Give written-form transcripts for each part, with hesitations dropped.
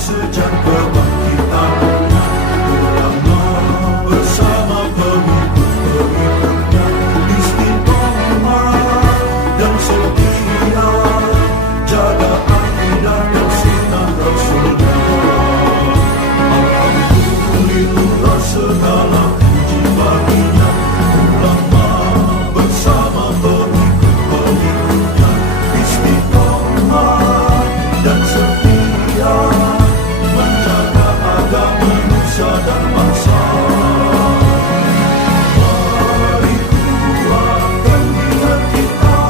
sejak kebangkitan ulama bersama pengikut-pengikutnya istiqomah dan setia jaga akidah dan sunnah Rasulullah. Alhamdulillah segala puji baginya ulama bersama pengikut-pengikutnya istiqomah dan setia menjaga agama nusa dan bangsa. Mari kuatkan niat kita,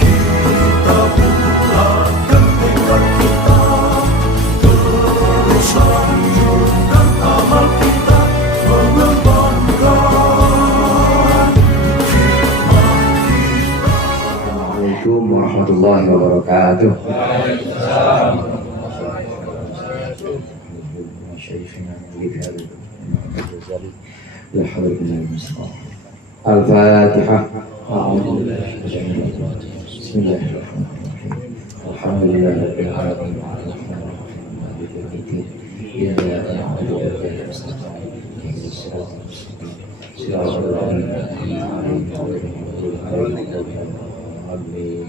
kita bulatkan tekad kita, terus lanjutkan amal kita, mengembangkan hikmah kita. Assalamualaikum warahmatullahi wabarakatuh. Al-Fatihah. Bismillahirrahmanirrahim. Alhamdulillahirabbil alamin. Iyyaka na'budu wa iyyaka nasta'in. Ihdinas siratal mustaqim. Siratal ladzina an'amta 'alaihim. Amin.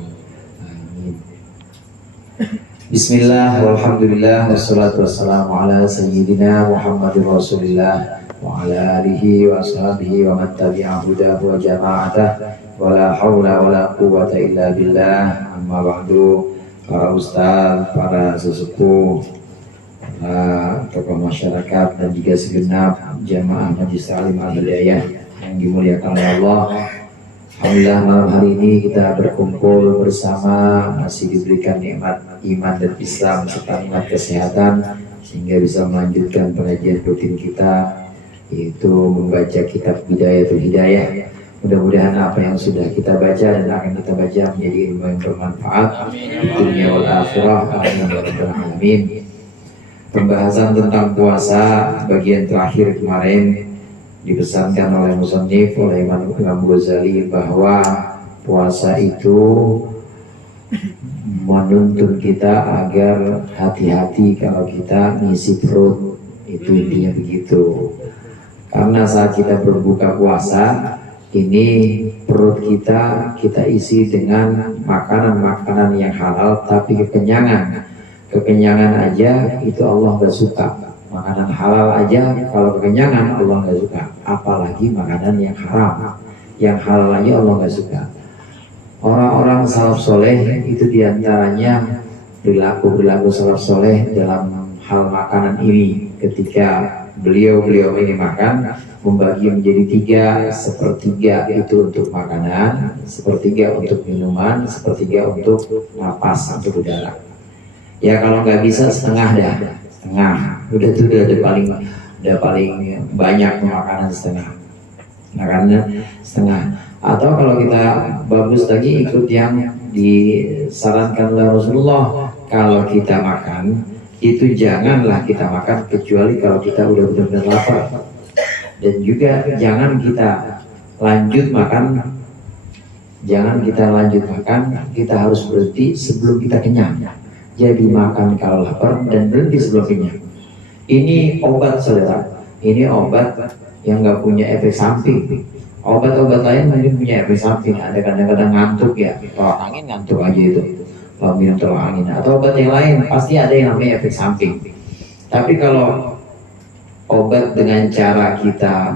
Bismillah, walhamdulillah, wassalatu wassalamu ala sayyidina Muhammadin Rasulillah wa ala alihi wa ashabihi wa man tabi'a hudahu wa jama'atah wa la hawla wa la quwwata illa billah. Amma ba'du. Para ustaz, para sesepuh, tokoh masyarakat dan juga segenap jamaah Majelis Ta'lim Al-Hidayah yang dimuliakan oleh Allah. Alhamdulillah malam hari ini kita berkumpul bersama, masih diberikan nikmat iman dan Islam serta nikmat kesehatan sehingga bisa melanjutkan pengajian rutin kita, yaitu membaca kitab Bidayatul Hidayah. Mudah-mudahan apa yang sudah kita baca dan akan kita baca menjadi ilmu yang bermanfaat di dunia wal akhirah. Amin ya rabbal alamin. Pembahasan tentang puasa bagian terakhir kemarin dipesankan oleh musannif, oleh Imam Ghazali, bahwa puasa itu menuntun kita agar hati-hati kalau kita ngisi perut. Itu intinya begitu. Karena saat kita berbuka puasa ini perut kita isi dengan makanan-makanan yang halal, tapi kekenyangan aja itu Allah gak suka. Makanan halal aja kalau kekenyangan Allah nggak suka, apalagi makanan yang haram. Yang halal aja Allah nggak suka. Orang-orang salaf soleh itu diantaranya perilaku salaf soleh dalam hal makanan ini. Ketika beliau ini makan, membagi menjadi 3, sepertiga itu untuk makanan, sepertiga untuk minuman, sepertiga untuk napas, untuk udara. Ya kalau nggak bisa setengah dah. Udah paling banyak makanan setengah. Atau kalau kita bagus lagi ikut yang disarankan oleh Rasulullah, kalau kita makan itu janganlah kita makan kecuali kalau kita udah benar-benar lapar, dan juga jangan kita lanjut makan, kita harus berhenti sebelum kita kenyang. Jadi makan kalau lapar dan berhenti sebelum kenyang. Ini obat saudara. Ini obat yang nggak punya efek samping. Obat-obat lain mungkin punya efek samping. Ada kadang-kadang ngantuk ya. Tolak angin ngantuk aja itu. Kalau minum tolak angin. Atau obat yang lain pasti ada yang namanya efek samping. Tapi kalau obat dengan cara kita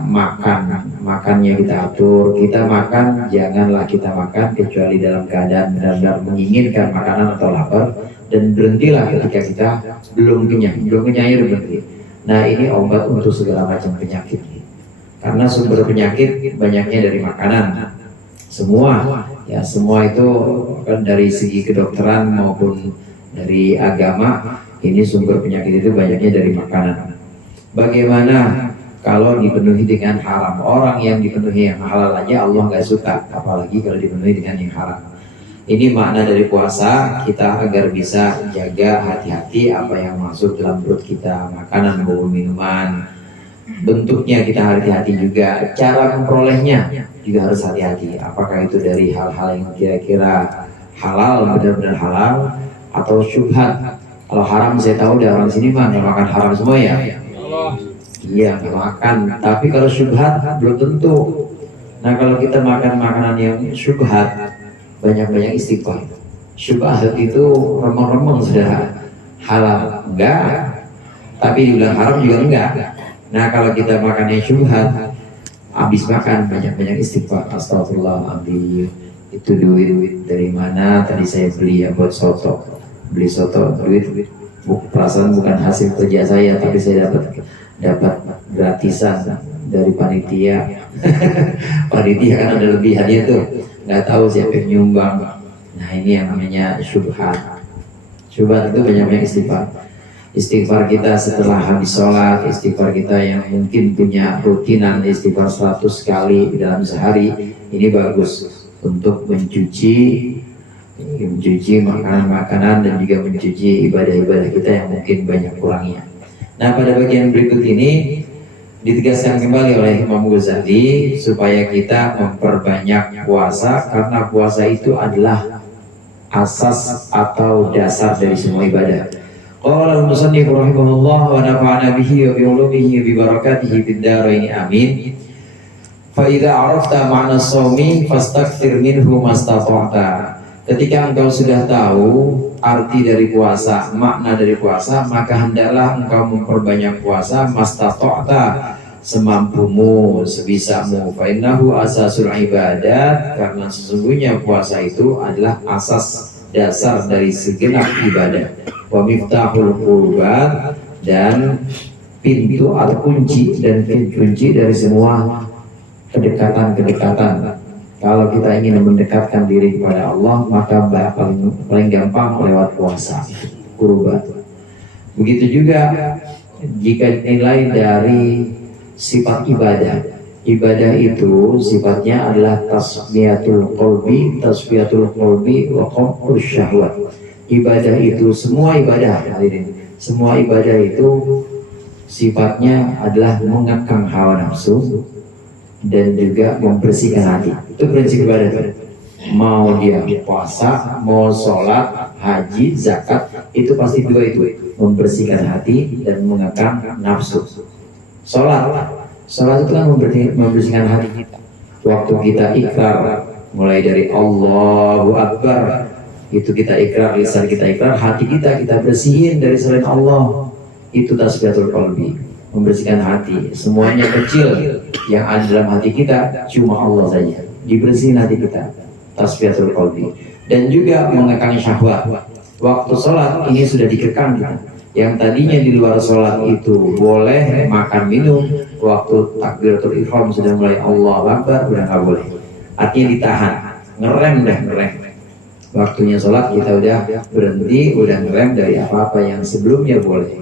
makannya kita atur, kita makan, janganlah kita makan kecuali dalam keadaan benar-benar menginginkan makanan atau lapar. Dan berhentilah ketika kita belum kenyangnya berhenti. Nah ini obat untuk segala macam penyakit. Karena sumber penyakit banyaknya dari makanan. Semua itu kan dari segi kedokteran maupun dari agama, ini sumber penyakit itu banyaknya dari makanan. Bagaimana kalau dipenuhi dengan haram? Orang yang dipenuhi yang halal aja Allah nggak suka, apalagi kalau dipenuhi dengan yang haram. Ini makna dari puasa kita agar bisa jaga hati-hati apa yang masuk dalam perut kita, makanan maupun minuman. Bentuknya kita hati-hati juga, cara memperolehnya juga harus hati-hati. Apakah itu dari hal-hal yang kira-kira halal, benar-benar halal, atau syubhat. Kalau haram saya tahu dari orang sini mah nggak makan haram semua ya. Iya nggak makan. Tapi kalau syubhat belum tentu. Nah kalau kita makan makanan yang syubhat, banyak-banyak istighfar. Syubhat itu remeng-remeng saudara. Halal enggak, tapi dibilang haram juga enggak. Nah kalau kita makan yang syubhat, habis makan banyak-banyak istighfar. Astagfirullahaladzim. Itu duit dari mana? Tadi saya beli ya buat soto. Beli soto duit. Perasaan bukan hasil kerja saya, tapi saya dapat gratisan dari panitia. Panitia kan ada lebih hadiah tuh. Nggak tahu siapa yang nyumbang. Nah ini yang namanya syubhat. Syubhat itu banyak-banyak istighfar. Istighfar kita setelah habis sholat, istighfar kita yang mungkin punya rutinan istighfar 100 kali dalam sehari, ini bagus untuk mencuci makanan-makanan dan juga mencuci ibadah-ibadah kita yang mungkin banyak kurangnya. Nah pada bagian berikut ini ditegaskan kembali oleh Imam Ghazali supaya kita memperbanyak puasa, karena puasa itu adalah asas atau dasar dari semua ibadah. Qala al-musannif rahimahullah wa nafa'ana bihi wa bi ulumihi wa bi barakatihi fid dharain amin. Fa idza 'arafta ma'na shaumi fastakthir minhu mastata'ta. Ketika engkau sudah tahu arti dari puasa, makna dari puasa, maka hendaklah engkau memperbanyak puasa mastata'ta, semampumu, sebisamu. Fa innahu asasul ibadat, karena sesungguhnya puasa itu adalah asas dasar dari segenap ibadah. Wa miftahul qurbat, dan pintu atau kunci dari semua kedekatan. Kalau kita ingin mendekatkan diri kepada Allah, maka paling gampang lewat puasa, qurbat. Begitu juga jika dinilai dari sifat ibadah. Ibadah itu sifatnya adalah tasfiyatul qalbi wa qam'us syahwat. Ibadah itu semua ibadah, hadirin. Semua ibadah itu sifatnya adalah mengekang hawa nafsu dan juga membersihkan hati. Itu prinsip ibadah. Mau dia puasa, mau sholat, haji, zakat, itu pasti dua itu, membersihkan hati dan mengekang nafsu. Sholat itu kan membersihkan hati kita. Waktu kita ikrar, mulai dari Allahu Akbar, itu kita ikrar, lisan kita ikrar, hati kita bersihin dari selain Allah. Itu tasfiyatul qalbi, membersihkan hati. Semuanya kecil yang ada dalam hati kita cuma Allah saja, dibersihin hati kita, tasfiyatul qalbi. Dan juga mengekang syahwat. Waktu sholat ini sudah dikekang kita. Yang tadinya di luar sholat itu boleh makan minum, waktu takbiratul ihram sudah mulai Allahu Akbar udah nggak boleh. Artinya ditahan, ngerem. Waktunya sholat kita udah berhenti, udah ngerem dari apa-apa yang sebelumnya boleh.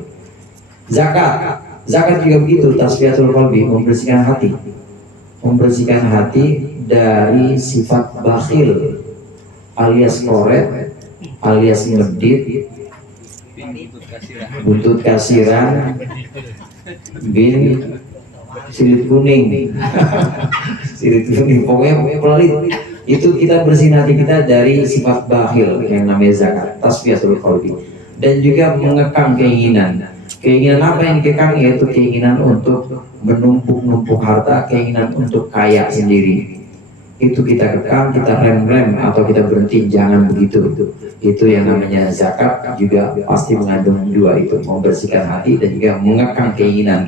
Zakat juga begitu, tasfiyatul qalbi, membersihkan hati dari sifat bakhil, alias koret, alias ngedit, buntut kasiran, bin silit kuning, pokoknya pelit. Itu kita bersihin hati kita dari sifat bakhil yang namanya zakat, tasfiyatul qalbi. Dan juga mengekang keinginan apa yang dikekang, yaitu keinginan untuk menumpuk harta, keinginan untuk kaya sendiri. Itu kita kekang, kita rem atau kita berhenti, jangan begitu. Itu yang namanya zakat, juga pasti mengandung dua itu, membersihkan hati dan juga mengekang keinginan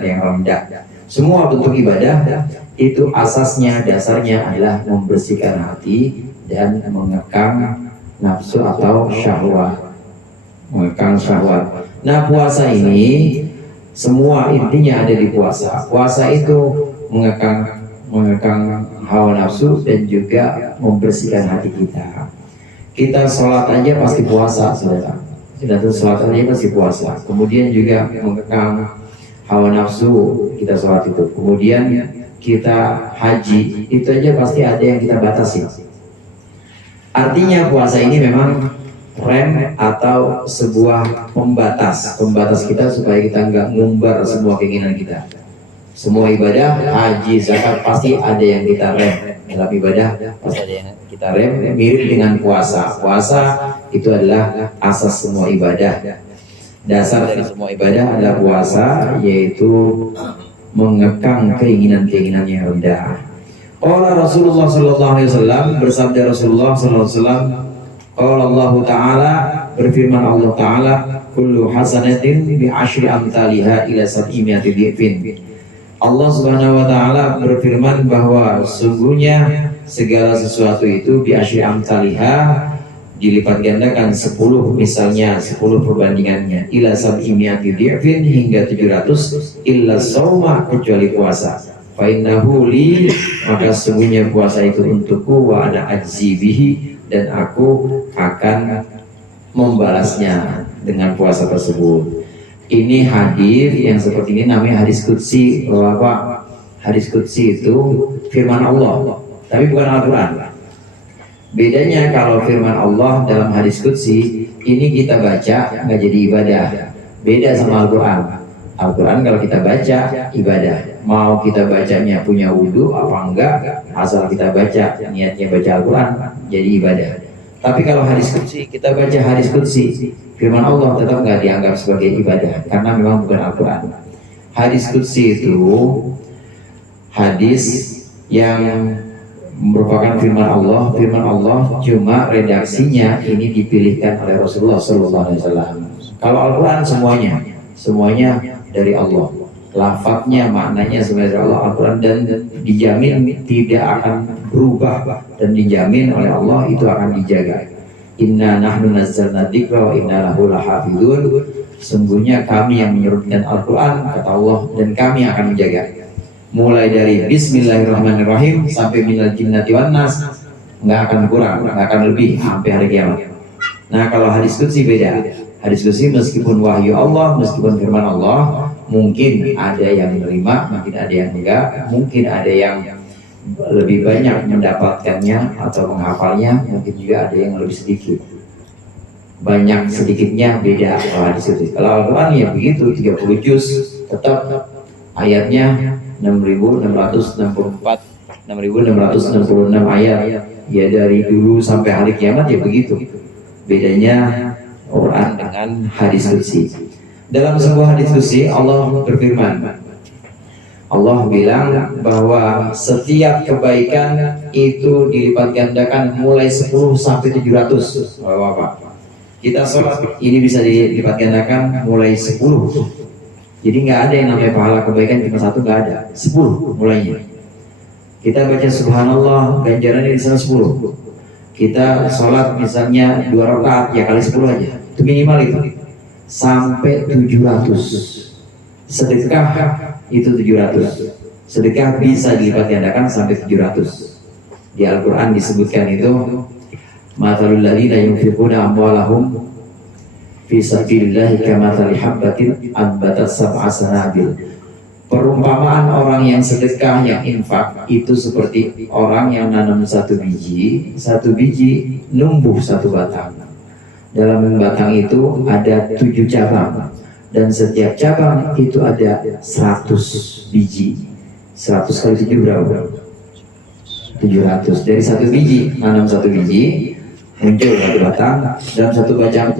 yang rendah. Semua bentuk ibadah itu asasnya, dasarnya adalah membersihkan hati dan mengekang nafsu atau syahwat, mengekang syahwat. Nah puasa ini semua intinya ada di puasa. Puasa itu mengekang hawa nafsu dan juga membersihkan hati kita. Kita sholat aja pasti puasa, saudara. Kita tuh sholat aja pasti puasa. Kemudian juga mengekang hawa nafsu, kita sholat itu. Kemudian kita haji, itu aja pasti ada yang kita batasi. Artinya puasa ini memang rem atau sebuah pembatas kita supaya kita nggak ngumbar semua keinginan kita. Semua ibadah, haji, zakat pasti ada yang kita rem. Dalam ibadah pasti ada yang Kita mirip dengan puasa. Puasa itu adalah asas semua ibadah. Dasar dari semua ibadah adalah puasa, yaitu mengekang keinginan-keinginan yang rendah. Qala Rasulullah sallallahu alaihi wasallam, bersabda Rasulullah sallallahu alaihi wasallam, qala Allah Ta'ala, berfirman Allah Ta'ala, kullu hasanatin bi asyri amthaliha ila sab'imiati dhifin. Allah Subhanahu wa taala berfirman bahwa sungguhnya segala sesuatu itu bi asyri amthaliha, dilipat gandakan 10, misalnya 10 perbandingannya, ila sab'imiati dhifin, hingga 700, illa shauma, kecuali puasa. Fa innahu li, maka sungguhnya puasa itu untukku, wa ana ajzi bihi, dan aku akan membalasnya dengan puasa tersebut. Ini hadis yang seperti ini namanya hadis qudsi. Bahwa apa? Hadis qudsi itu firman Allah, tapi bukan Al-Quran. Bedanya kalau firman Allah dalam hadis qudsi ini kita baca nggak jadi ibadah. Beda sama Al-Quran. Al-Quran kalau kita baca ibadah. Mau kita bacanya punya wudhu apa enggak, asal kita baca niatnya baca Al-Quran jadi ibadah. Tapi kalau hadis qudsi, kita baca hadis qudsi, firman Allah tetap nggak dianggap sebagai ibadah karena memang bukan Al-Quran. Hadis qudsi itu hadis yang merupakan firman Allah. Firman Allah cuma redaksinya ini dipilihkan oleh Rasulullah Sallallahu Alaihi Wasallam. Kalau Al-Quran semuanya dari Allah. Lafadznya, maknanya sebenarnya dari Allah. Al-Quran dan dijamin tidak akan berubah dan dijamin oleh Allah itu akan dijaga. Inna nahnu nazzalna dzikra wa inna lahu lahafizun. Sungguhnya kami yang menurunkan Al-Quran, kata Allah, dan kami akan menjaga. Mulai dari Bismillahirrahmanirrahim sampai minal jinnati wan nas, nggak akan kurang, nggak akan lebih sampai hari kiamat. Nah, kalau hadis qudsi beda. Hadis qudsi meskipun wahyu Allah, meskipun firman Allah, mungkin ada yang menerima, mungkin ada yang enggak, mungkin ada yang lebih banyak mendapatkannya atau menghafalnya, mungkin juga ada yang lebih sedikit. Banyak sedikitnya beda kalau hadis qudsi. Kalau Al-Quran ya begitu, 30 juz, tetap ayatnya 6.664, 6.666 ayat. Ya dari dulu sampai hari kiamat ya begitu. Bedanya Quran dengan hadis qudsi. Dalam sebuah hadis qudsi Allah berfirman, Allah bilang bahwa setiap kebaikan itu dilipat gandakan mulai 10 sampai 700. Bapak, kita sholat ini bisa dilipat gandakan mulai 10. Jadi nggak ada yang namanya pahala kebaikan cuma 1, nggak ada. 10 mulainya. Kita baca subhanallah, ganjarannya di sana 10. Kita sholat misalnya 2 rakaat, ya kali 10 aja. Itu minimal itu. Sampai 700. Sedekah itu 700. Sedekah bisa dilipat gandakan sampai 700. Di Al-Quran disebutkan itu, mathalul ladzina yunfiquna amwalahum fi sabilillahi kamathali habbatin ambatat sab'a sanabil. Perumpamaan orang yang sedekah, yang infak itu seperti orang yang nanam satu biji numbuh 1 batang. Dalam batang itu ada 7 cabang, dan setiap cabang itu ada 100 biji. 100 kali 7 berapa? 700. Dari 1 biji, nanam 1 biji, muncul 1 batang. Dalam 1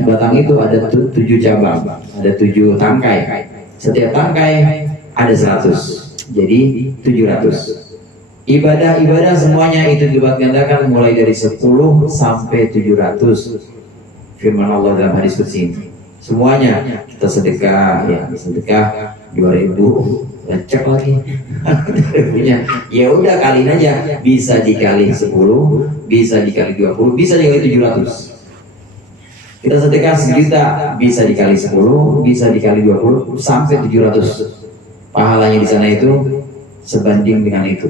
batang itu ada 7 cabang, ada 7 tangkai. Setiap tangkai ada 100, jadi 700. Ibadah-ibadah semuanya itu dilipat gandakan mulai dari 10 sampai 700. Firman Allah dalam hadis qudsi ini. Semuanya kita sedekah, ya sedekah 2.000, lecek lagi. Ya udah kaliin aja, bisa dikali 10, bisa dikali 20, bisa dikali 700. Kita sedekah 1 juta, bisa dikali 10, bisa dikali 20 sampai 700. Pahalanya di sana itu sebanding dengan itu.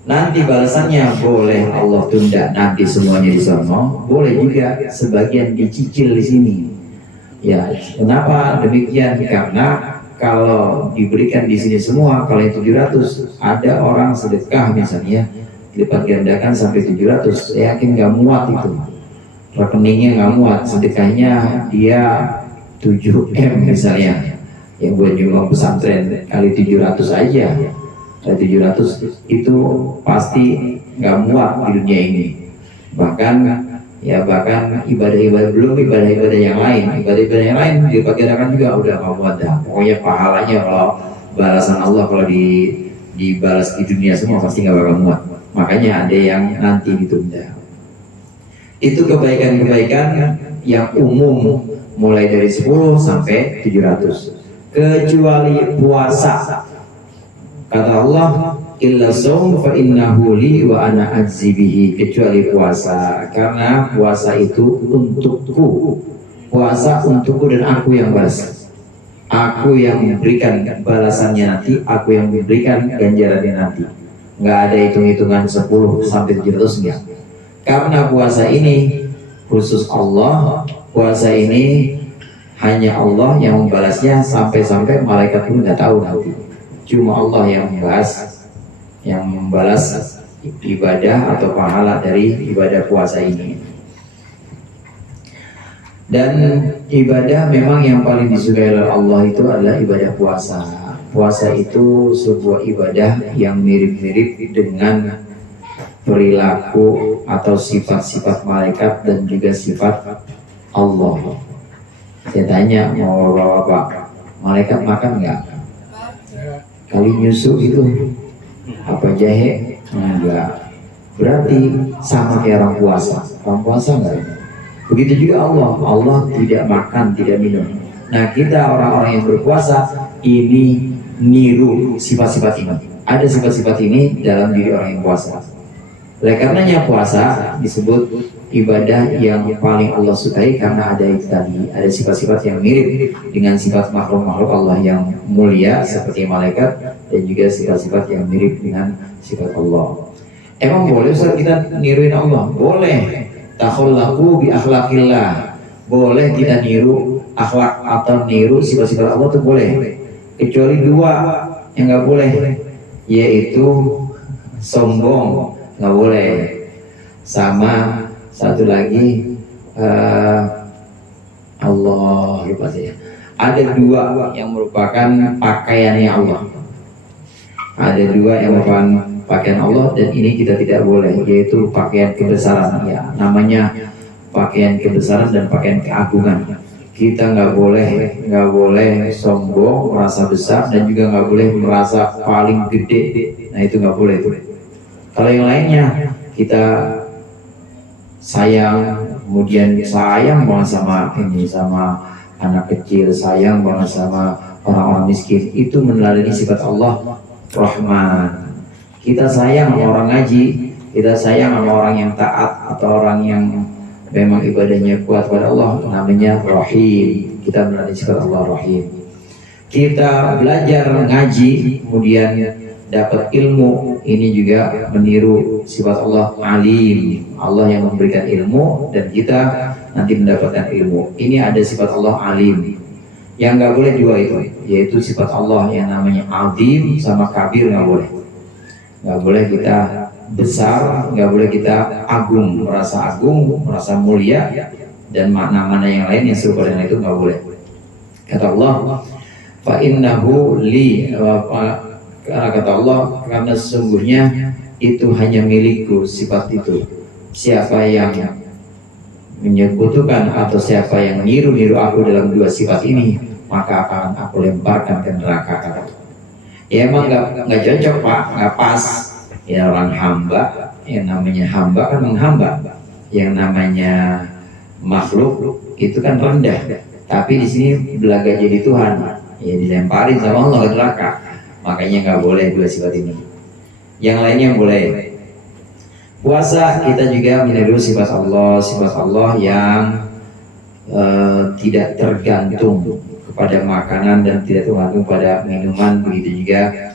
Nanti balasannya boleh Allah tunda nanti semuanya di sana, boleh juga sebagian dicicil di sini. Ya, kenapa demikian? Karena kalau diberikan di sini semua, kalau yang 700, ada orang sedekah misalnya dilipat gandakan sampai 700, saya yakin nggak muat itu. Rekeningnya nggak muat, sedekahnya dia 7M misalnya. Yang buat jumlah pesantren kali 700 aja, kali 700 itu pasti nggak muat di dunia ini. Bahkan ibadah-ibadah belum ibadah-ibadah yang lain, ibadah-ibadah yang lain diperkirakan juga udah nggak muat dah. Pokoknya pahalanya kalau balasan Allah kalau dibalas di dunia semua pasti nggak bakal muat. Makanya ada yang nanti ditunda. Itu kebaikan-kebaikan yang umum mulai dari 10 sampai 700. Kecuali puasa. Kata Allah, illa shaum fa innahu li wa ana ajzi bihi, kecuali puasa, karena puasa itu untukku. Puasa untukku dan aku yang balas. Aku yang memberikan balasannya nanti, aku yang memberikan ganjarannya nanti. Nggak ada hitung-hitungan 10 sampai 700 enggak. Karena puasa ini khusus Allah, puasa ini hanya Allah yang membalasnya, sampai-sampai malaikat pun nggak tahu nanti. Cuma Allah yang membalas ibadah atau pahala dari ibadah puasa ini. Dan ibadah memang yang paling disukai oleh Allah itu adalah ibadah puasa. Puasa itu sebuah ibadah yang mirip-mirip dengan perilaku atau sifat-sifat malaikat dan juga sifat Allah. Saya tanya, mau bapak, malaikat makan nggak? Kali nyusu itu apa jahe? Enggak. Berarti sama kayak orang puasa. Orang puasa enggak? Begitu juga Allah tidak makan, tidak minum. Nah, kita orang-orang yang berpuasa ini niru sifat-sifat ini. Ada sifat-sifat ini dalam diri orang yang puasa. Oleh karenanya puasa disebut ibadah yang paling Allah sukai, karena ada itu tadi, ada sifat-sifat yang mirip dengan sifat makhluk-makhluk Allah yang mulia seperti malaikat, dan juga sifat-sifat yang mirip dengan sifat Allah. Emang boleh Ustaz kita niruin Allah? Boleh. Takhallaku bi akhlaqillah. Boleh kita niru akhlak atau niru sifat-sifat Allah, itu boleh. Kecuali dua yang nggak boleh, yaitu sombong, nggak boleh. Sama satu lagi Allah lupa saya. Ada dua yang merupakan pakaiannya Allah. Ada dua yang merupakan pakaian Allah, dan ini kita tidak boleh, yaitu pakaian kebesaran. Ya, namanya pakaian kebesaran dan pakaian keagungan. Kita nggak boleh sombong, merasa besar, dan juga nggak boleh merasa paling gede. Nah, itu nggak boleh tuh. Kalau yang lainnya kita sayang, kemudian sayang banget sama anak kecil, sayang banget sama orang-orang miskin, itu meneladani sifat Allah Rahman. Kita sayang sama orang ngaji, kita sayang sama orang yang taat atau orang yang memang ibadahnya kuat pada Allah, namanya Rahim. Kita meneladani sifat Allah Rahim. Kita belajar ngaji, kemudian dapat ilmu, ini juga meniru sifat Allah Alim. Allah yang memberikan ilmu dan kita nanti mendapatkan ilmu. Ini ada sifat Allah Alim. Yang nggak boleh dua itu, yaitu sifat Allah yang namanya Azim sama Kabir, nggak boleh. Nggak boleh kita besar, nggak boleh kita agung, merasa mulia, dan makna-makna yang lain yang serupa dengan itu nggak boleh. Kata Allah, fa innahu li, karena kata Allah, karena sesungguhnya itu hanya milikku, sifat itu. Siapa yang menyekutukan atau siapa yang niru-niru aku dalam dua sifat ini, maka akan aku lemparkan ke neraka. Kata. Ya emang nggak cocok Pak, nggak pas. Ya orang hamba, yang namanya hamba kan menghamba, yang namanya makhluk itu kan rendah. Tapi di sini belaga jadi Tuhan, ya dilemparin sama Allah ke neraka. Makanya nggak boleh dua sifat ini. Yang lainnya boleh. Puasa kita juga meniru sifat Allah yang tidak tergantung kepada makanan dan tidak tergantung pada minuman. Begitu juga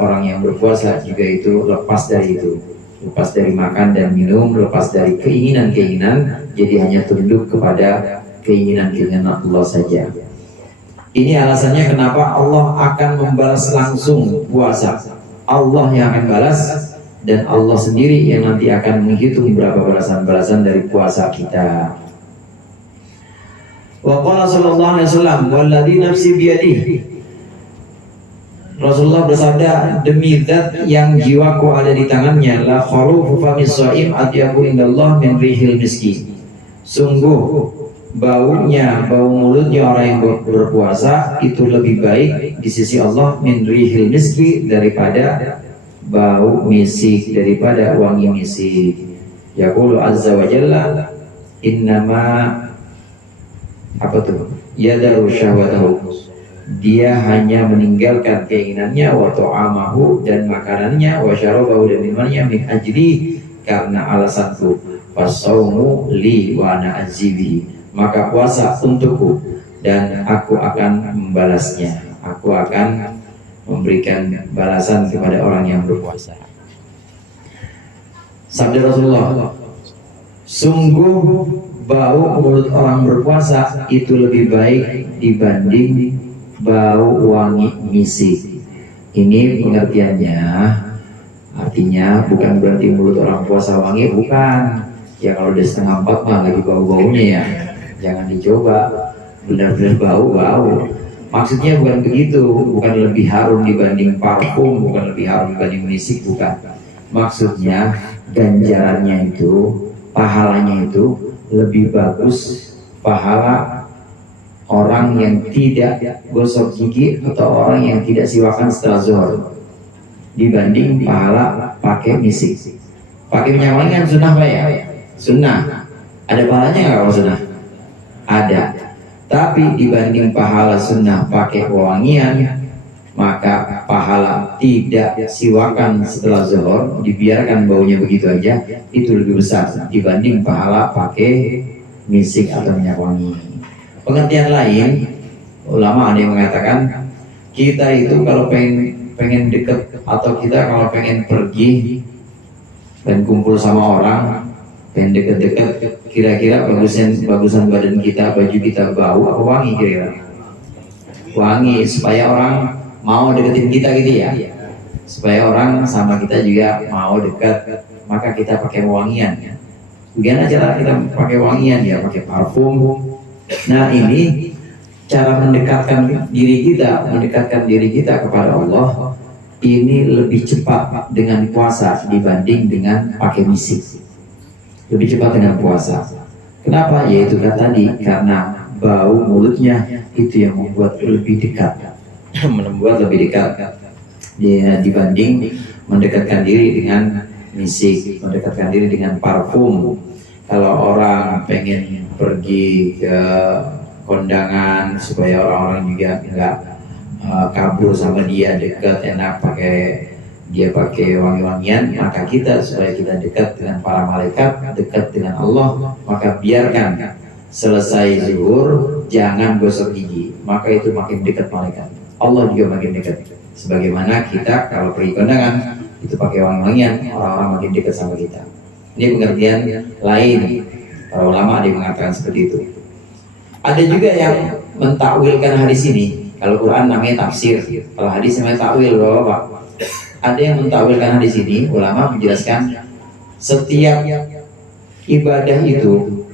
orang yang berpuasa juga itu lepas dari itu, lepas dari makan dan minum, lepas dari keinginan-keinginan, jadi hanya tunduk kepada keinginan-keinginan Allah saja. Ini alasannya kenapa Allah akan membalas langsung puasa. Allah yang akan balas, dan Allah sendiri yang nanti akan menghitung berapa balasan-balasan dari puasa kita. Wa qala sallallahu alaihi wasallam, walladzi nafsi biyadihi. Rasulullah bersabda, demi zat yang jiwaku ada di tangannya, la khalufu famis shaim atyabu indallah min rihil miski. Sungguh bau mulutnya orang yang berpuasa itu lebih baik di sisi Allah min rihil miski, daripada bau misik, daripada wangi misik. Yaqulu azza wa jalla, innama apa tuh? Yadaru syahwatahu. Dia hanya meninggalkan keinginannya, wa ta'amahu, dan makanannya, wa syarabahu, dan minumannya, min ajli, karena alasanku. Fasaumu li wa ana azibi. Maka puasa untukku dan aku akan membalasnya. Aku akan memberikan balasan kepada orang yang berpuasa. Sabda Rasulullah, sungguh bau mulut orang berpuasa itu lebih baik dibanding bau wangi misik. Ini pengertiannya, artinya bukan berarti mulut orang puasa wangi, bukan. Ya kalau udah setengah 4 mah lagi bau-baunya ya, jangan dicoba, benar-benar bau-bau. Maksudnya bukan begitu, bukan lebih harum dibanding parfum, bukan lebih harum dibanding misik, bukan. Maksudnya ganjarannya itu, pahalanya itu lebih bagus pahala orang yang tidak gosok gigi atau orang yang tidak siwakan setelah zuhur dibanding pahala pakai misik. Pakai minyak wangi kan sunnah Pak ya? Sunnah. Ada pahalanya nggak kalau sunnah? Ada. Tapi dibanding pahala sunnah pakai wewangian, maka pahala tidak siwakan setelah zuhur, dibiarkan baunya begitu aja, itu lebih besar dibanding pahala pakai misik atau minyak wangi. Pengertian lain, ulama ada yang mengatakan kita itu kalau pengen deket, atau kita kalau pengen pergi dan kumpul sama orang, pengen deket-deket, kira-kira bagusan badan kita, baju kita bau apa wangi kira-kira? Wangi, supaya orang mau deketin kita gitu ya, supaya orang sama kita juga mau dekat, maka kita pakai wangian. Bagaimana cara kita pakai wangian ya? Pakai parfum. Nah ini cara mendekatkan diri kita kepada Allah ini lebih cepat dengan puasa dibanding dengan pakai misik. Lebih cepat dengan puasa. Kenapa? Yaitu tadi, karena bau mulutnya itu yang membuat lebih dekat, dibanding mendekatkan diri dengan misik, mendekatkan diri dengan parfum. Kalau orang pengen pergi ke kondangan supaya orang-orang juga enggak kabur sama dia, dekat, enak, pakai wangi-wangian, maka kita supaya kita dekat dengan para malaikat, dekat dengan Allah, maka biarkan selesai zuhur jangan gosok gigi, maka itu makin dekat malaikat, Allah juga makin dekat. Sebagaimana kita kalau pergi kondangan itu pakai wangi-wangian, orang-orang makin dekat sama kita. Ini pengertian lain, para ulama ada yang mengatakan seperti itu. Ada juga yang mentakwilkan hadis ini. Kalau Quran namanya tafsir, kalau hadis namanya takwil, Bapak. Ada yang mentakwilkan hadis ini, ulama menjelaskan setiap ibadah itu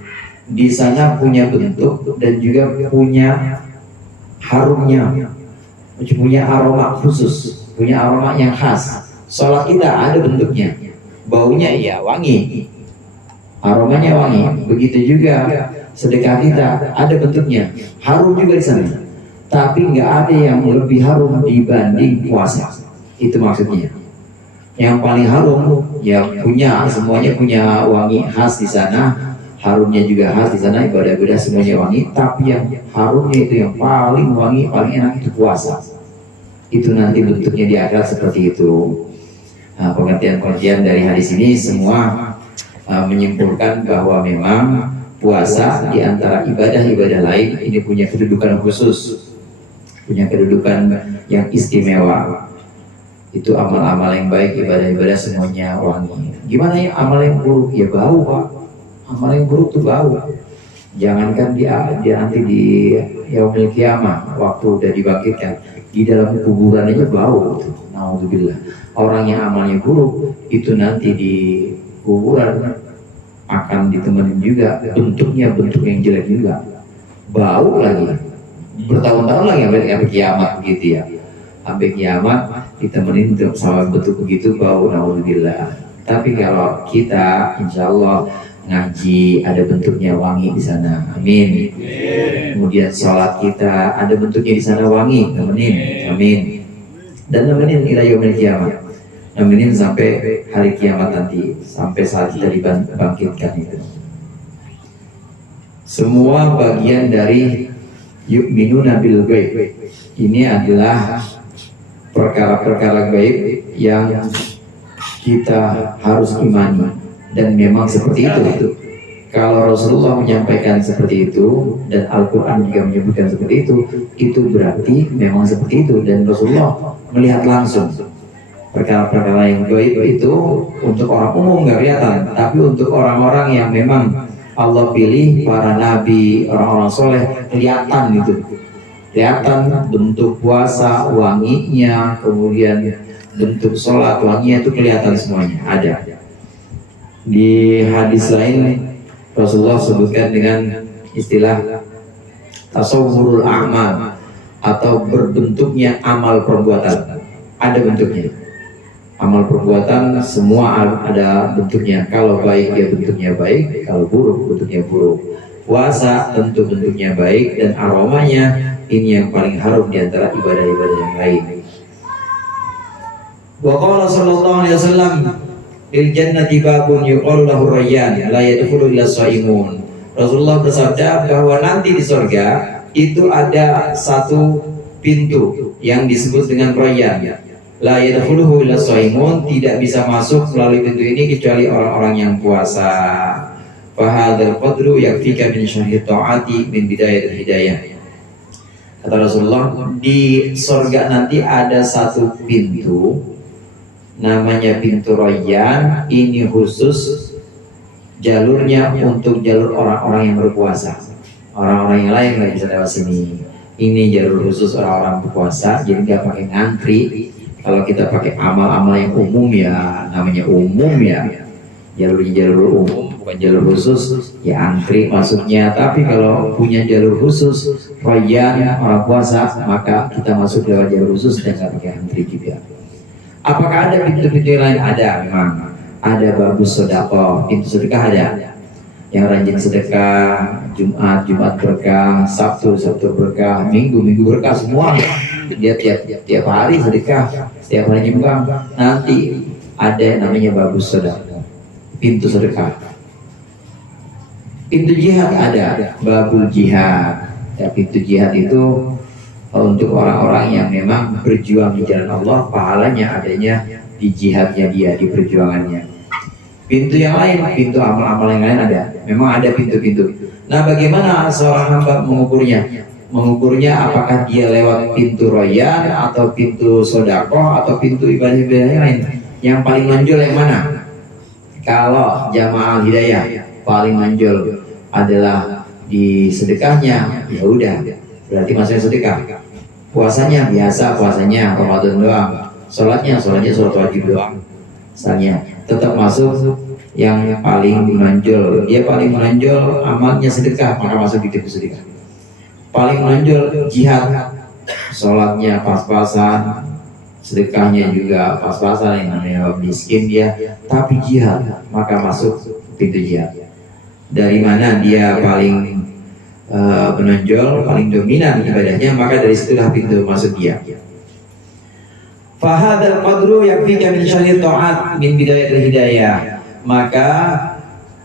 di sana punya bentuk dan juga punya harumnya, punya aroma khusus, punya aroma yang khas. Sholat kita ada bentuknya, baunya ya wangi, aromanya wangi. Begitu juga sedekah kita ada bentuknya, harum juga di sana. Tapi nggak ada yang lebih harum dibanding puasa. Itu maksudnya. Yang paling harum ya semuanya punya wangi khas di sana, harumnya juga khas di sana, ibadah-ibadah semuanya wangi. Tapi yang harumnya itu yang paling wangi, paling enak itu puasa. Itu nanti bentuknya di akhirat seperti itu. Nah, pengertian dari hadis ini semua menyimpulkan bahwa memang puasa di antara ibadah-ibadah lain ini punya kedudukan khusus, punya kedudukan yang istimewa. Itu amal-amal yang baik, ibadah-ibadah semuanya wangi. Gimana ya amal yang buruk? Ya bau Pak. Amal yang buruk tuh bau. Jangankan dia nanti di yaumil kiamah, waktu udah dibangkitkan, di dalam kuburan aja bau. Naudzubillah. Orang yang amalnya buruk itu nanti di kuburan akan ditemenin juga bentuknya bentuk yang jelek juga, bau lagi bertahun-tahun lagi sampai kiamat gitu ya. sampai kiamat ditemenin sama bentuk begitu bau, naudzubillah. Tapi kalau kita insya Allah ngaji ada bentuknya wangi di sana, amin. Kemudian sholat kita ada bentuknya di sana wangi, nemenin, amin. Dan nemenin ila yaumil kiamat, nemenin sampai hari kiamat nanti, sampai saat kita dibangkitkan itu. Semua bagian dari yu'minuna bil ghaib. Ini adalah perkara-perkara gaib yang kita harus imani, dan memang seperti itu. Kalau Rasulullah menyampaikan seperti itu dan Al-Quran juga menyebutkan seperti itu berarti memang seperti itu, dan Rasulullah melihat langsung. Perkara-perkara yang gaib itu untuk orang umum nggak kelihatan, tapi untuk orang-orang yang memang Allah pilih, para nabi, orang-orang soleh, kelihatan gitu. Kelihatan bentuk puasa, wanginya, kemudian bentuk sholat, wanginya itu kelihatan semuanya, ada. Di hadis lain Rasulullah sebutkan dengan istilah tasawwurul a'mal, atau berbentuknya amal perbuatan. Ada bentuknya. Amal perbuatan semua ada bentuknya. Kalau baik ya bentuknya baik, kalau buruk bentuknya buruk. Puasa tentu bentuknya baik, dan aromanya ini yang paling harum di antara ibadah-ibadah yang lain. Wa qala sallallahu alaihi wasallam lil jannati babun yuqalu lahu rayyan la yadkhulu illa shaimun. Rasulullah bersabda bahwa nanti di surga itu ada satu pintu yang disebut dengan rayyan. La yadkhuluhu illa shaimun, tidak bisa masuk melalui pintu ini kecuali orang-orang yang puasa. Fa hadzal qadru yakfika min syahid ta'ati min bidayatil hidayah. Kata Rasulullah, di surga nanti ada satu pintu, namanya pintu Rayyan. Ini khusus jalurnya untuk jalur orang-orang yang berpuasa. Orang-orang yang lain nggak bisa lewat sini. Ini jalur khusus orang-orang berpuasa, jadi nggak pakai ngantri. Kalau kita pakai amal-amal yang umum ya namanya umum ya, jalurnya jalur umum bukan jalur khusus ya, antri masuknya. Tapi kalau punya jalur khusus Rayyan orang puasa, maka kita masuk lewat jalur khusus dan nggak pakai antri juga. Apakah ada pintu-pintu yang lain? Ada, memang ada. Babus sedekah, pintu sedekah ada. Yang rajin sedekah, Jumat berkah, Sabtu berkah, Minggu berkah, semua. Dia tiap hari sedekah, setiap hari nyumbang. Nanti ada yang namanya babus sedekah, pintu sedekah. Pintu jihad ada, babul jihad. Ya, pintu jihad itu untuk orang-orang yang memang berjuang di jalan Allah, pahalanya adanya di jihadnya dia, di perjuangannya. Pintu yang lain, pintu amal-amal yang lain ada. Memang ada pintu-pintu. Nah, bagaimana seorang hamba mengukurnya? Mengukurnya apakah dia lewat pintu Rayyan atau pintu sedekah atau pintu ibadah-ibadah yang lain? Yang paling menonjol yang mana? Kalau jamaah hidayah paling menonjol adalah di sedekahnya, ya udah, berarti masuknya sedekah. Puasanya biasa, puasanya Ramadan doang. Sholatnya sholat wajib doang. Misalnya tetap masuk yang paling menonjol. Dia paling menonjol amalnya sedekah, maka masuk di pintu sedekah. Paling menonjol jihad, sholatnya pas-pasan, sedekahnya juga pas-pasan, yang namanya miskin dia, tapi jihad, maka masuk pintu jihad. Dari mana dia paling menonjol, paling dominan ibadahnya, maka dari situlah pintu masuk dia. Fahadal qadru yakfika min syarri ta'at min bidayatil hidayah. Maka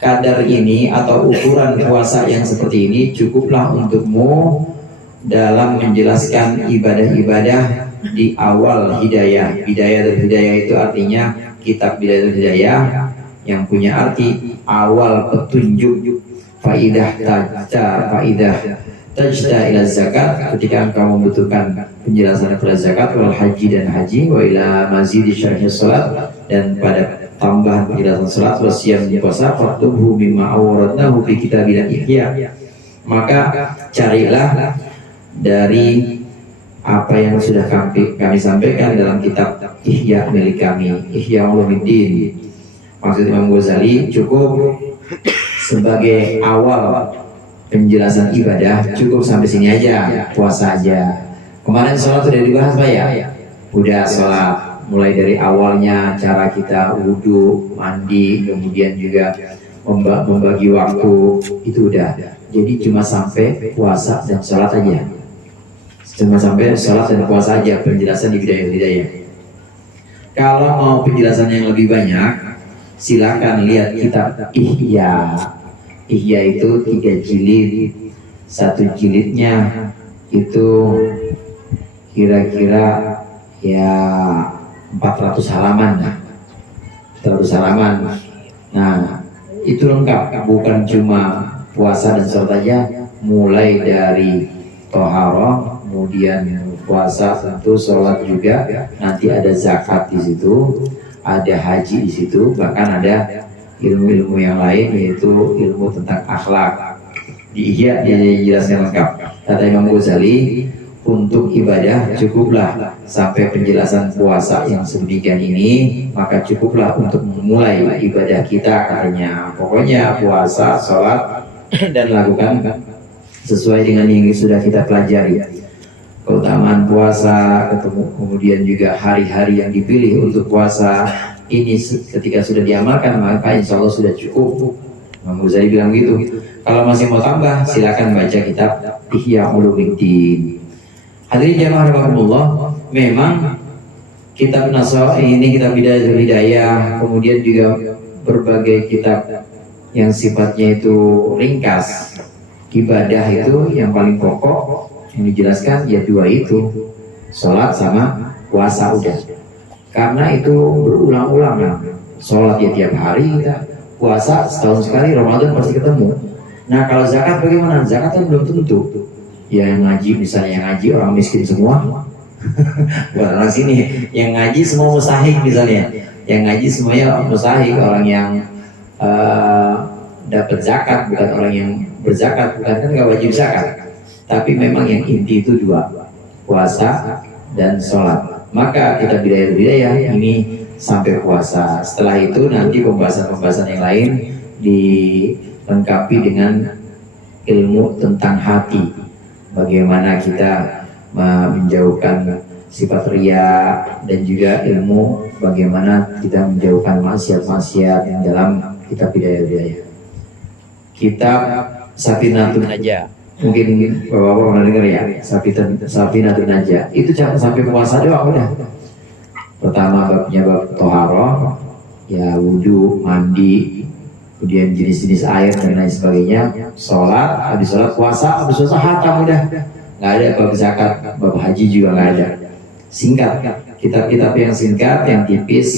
kadar ini atau ukuran puasa yang seperti ini cukuplah untukmu dalam menjelaskan ibadah-ibadah di awal hidayah. Bidayatul hidayah itu artinya kitab Bidayatul Hidayah yang punya arti awal petunjuk. Faidah tajda ila zakat, ketika engkau membutuhkan penjelasan pada zakat, wal haji dan haji, wa ila mazidi syarhi salat, dan pada tambahan penjelasan salat, wasiyam puasa, fatubhu mimma awradnahu fi kitabil ihya. Maka carilah dari apa yang sudah kami sampaikan dalam kitab Ihya milik kami, Ihya Ulumuddin. Maksud Imam Ghazali, cukup sebagai awal penjelasan ibadah, cukup sampai sini aja, puasa aja. Kemarin sholat sudah dibahas Pak ya, udah sholat, mulai dari awalnya cara kita wudhu, mandi, kemudian juga membagi waktu, itu udah. Jadi cuma sampai puasa dan sholat aja, cuma sampai sholat dan puasa aja penjelasan di Bidayah. Kalau mau penjelasan yang lebih banyak, silakan lihat kitab Ihya. Ihya itu 3 jilid, satu jilidnya itu kira-kira ya 400 halaman. 400 halaman. Nah, itu lengkap, bukan cuma puasa dan sholat aja, mulai dari toharoh, kemudian puasa tentu, sholat juga, nanti ada zakat di situ, ada haji di situ, bahkan ada ilmu-ilmu yang lain yaitu ilmu tentang akhlak. Di Ihya dia dijelaskan lengkap. Kata Imam Ghazali, untuk ibadah cukuplah sampai penjelasan puasa yang sedemikian ini, maka cukuplah untuk memulai ibadah kita katanya. Pokoknya puasa, sholat, dan lakukan sesuai dengan yang sudah kita pelajari. Keutamaan puasa, kemudian juga hari-hari yang dipilih untuk puasa ini ketika sudah diamalkan maka insya Allah sudah cukup. Imam Ghazali bilang gitu. Kalau masih mau tambah silakan baca kitab Ihya Ulumuddin. Hadirin jamaah rahimakumullah, memang kitab Nasaw ini, kitab Bidayah, kemudian juga berbagai kitab yang sifatnya itu ringkas. Ibadah itu yang paling pokok yang dijelaskan ya 2 itu, sholat sama puasa udah. Karena itu berulang-ulang kan. Sholat ya tiap hari kita, puasa setahun sekali, Ramadan pasti ketemu. Nah kalau zakat bagaimana? Zakat kan belum tentu. Ya yang ngaji misalnya, yang ngaji orang miskin semua, bukan orang sini. Yang ngaji semua musahik misalnya, yang ngaji semuanya musahik, orang yang dapat zakat, bukan orang yang berzakat, bukan, kan nggak wajib zakat. Tapi memang yang inti itu 2, puasa dan sholat. Maka kita Bidayah ini sampai puasa. Setelah itu nanti pembahasan-pembahasan yang lain dilengkapi dengan ilmu tentang hati. Bagaimana kita menjauhkan sifat riya, dan juga ilmu bagaimana kita menjauhkan maksiat-maksiat yang dalam kitab Bidayah. Kitab Safinatun Najah. Mungkin bapak-bapak pernah dengar ya, Safinatun Najah. Itu jangan sampai puasa doang udah. Pertama babnya bab toharoh, ya wudhu, mandi, kemudian jenis-jenis air dan lain sebagainya. Sholat, habis sholat puasa, habis puasa hatam udah. Nggak ada bab zakat, bab haji juga nggak ada. Singkat, kitab-kitab yang singkat, yang tipis,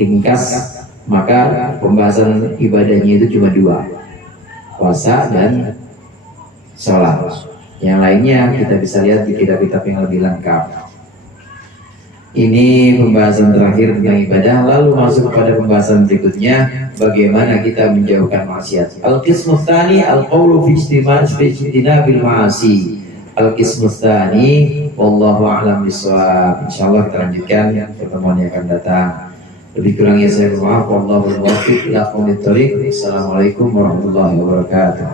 ringkas, maka pembahasan ibadahnya itu cuma 2, puasa dan sholat. Yang lainnya kita bisa lihat di kitab-kitab yang lebih lengkap. Ini pembahasan terakhir tentang ibadah. Lalu masuk kepada pembahasan berikutnya, bagaimana kita menjauhkan maksiat. Al-qismu tsani al-qawlu fi ijtinabil ma'asi. Al-qismu tsani wallahu a'lam bishawab. Insyaallah kita lanjutkan pertemuan yang akan datang. Lebih kurangnya saya bermaaf. Wallahu muwaffiq ila aqwamit thoriq. Assalamualaikum warahmatullahi wabarakatuh.